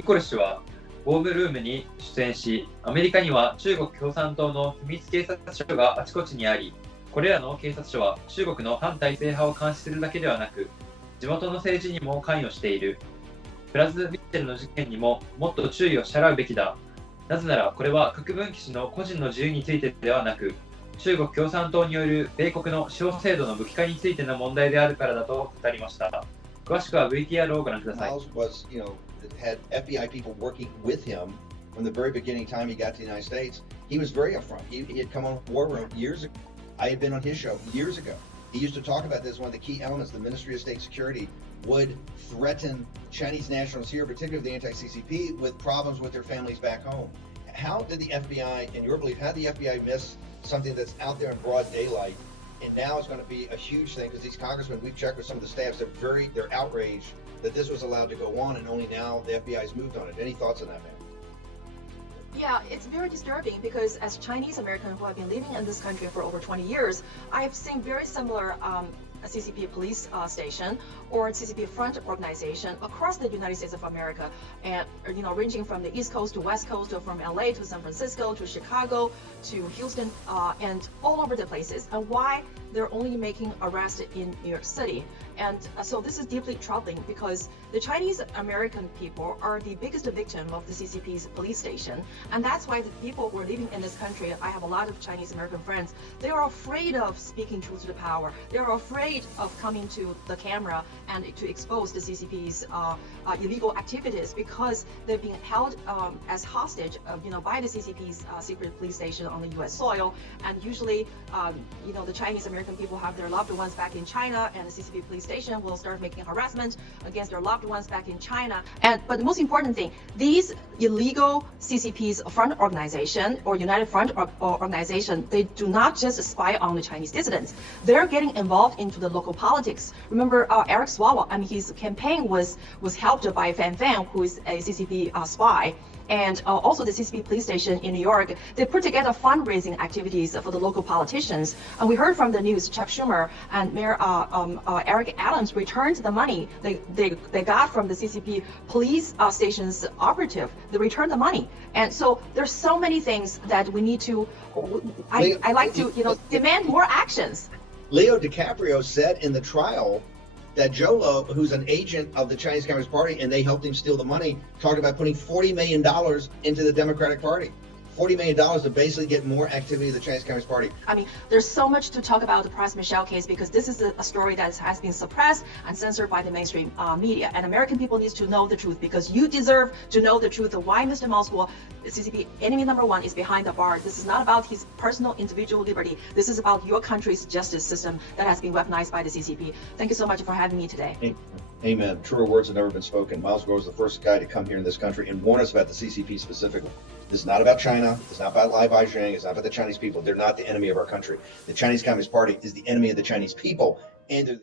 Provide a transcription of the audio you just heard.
ニコル氏はウォールームに出演し、アメリカには中国共産党の秘密警察署があちこちにあり、これらの警察署は中国の反体制派を監視するだけではなく、地元の政治にも関与している。プラズ・ミッチェルの事件にももっと注意を払うべきだ。なぜなら、これは郭文貴氏の個人の自由についてではなく、中国共産党による米国の司法制度の武器化についての問題であるからだと語りました。詳しくは VTR をご覧ください。Had FBI people working with him from the very beginning time he got to the United States. He was very upfront. He had come on War Room years ago. I had been on his show years ago. He used to talk about this. One of the key elements, the Ministry of State Security would threaten Chinese nationals here, particularly the anti-CCP, with problems with their families back home. How did the FBI, in your belief, how did the FBI miss something that's out there in broad daylight? And now it's going to be a huge thing because these congressmen, we've checked with some of the staffs, they're outraged that this was allowed to go on, and only now the FBI has moved on it. Any thoughts on that, man? Yeah, it's very disturbing because as Chinese American who have been living in this country for over 20 years, I have seen very similar CCP police station or CCP front organization across the United States of America, and ranging from the East Coast to West Coast, or from LA to San Francisco to Chicago to Houston, and all over the places. And why they're only making arrests in New York City? And so this is deeply troubling because the Chinese American people are the biggest victim of the CCP's police station, and that's why the people who are living in this country, I have a lot of Chinese American friends, they are afraid of speaking truth to the power. They are afraid of coming to the camera and to expose the CCP's illegal activities because they've been held as hostage, by the CCP's secret police station on the U.S. soil. And usually, the Chinese American people have their loved ones back in China, and the CCP police station will start making harassment against their loved ones back in China. But the most important thing, these illegal CCP's front organization or United Front organization, they do not just spy on the Chinese dissidents. They're getting involved into the local politics. Remember Eric Swalwell, his campaign was helped by Fan Fan, who is a CCP spy. And also the CCP police station in New York, they put together fundraising activities for the local politicians. And we heard from the news, Chuck Schumer and Mayor Eric Adams returned the money they got from the CCP police station's operative. They returned the money. And so there's so many things that we need to, I like to, demand more actions. Leo DiCaprio said in the trial that Joe Lo, who's an agent of the Chinese Communist Party, and they helped him steal the money, talked about putting $40 million into the Democratic Party. $40 million to basically get more activity of the Chinese Communist Party. There's so much to talk about the Price Michelle case because this is a story that has been suppressed and censored by the mainstream media. And American people need to know the truth because you deserve to know the truth of why Mr. Moskwa, CCP enemy number one, is behind the bar. This is not about his personal individual liberty. This is about your country's justice system that has been weaponized by the CCP. Thank you so much for having me today. Amen. Truer words have never been spoken. Miles Gore was the first guy to come here in this country and warn us about the CCP specifically. This is not about China. It's not about Lai Baizhang. It's not about the Chinese people. They're not the enemy of our country. The Chinese Communist Party is the enemy of the Chinese people. And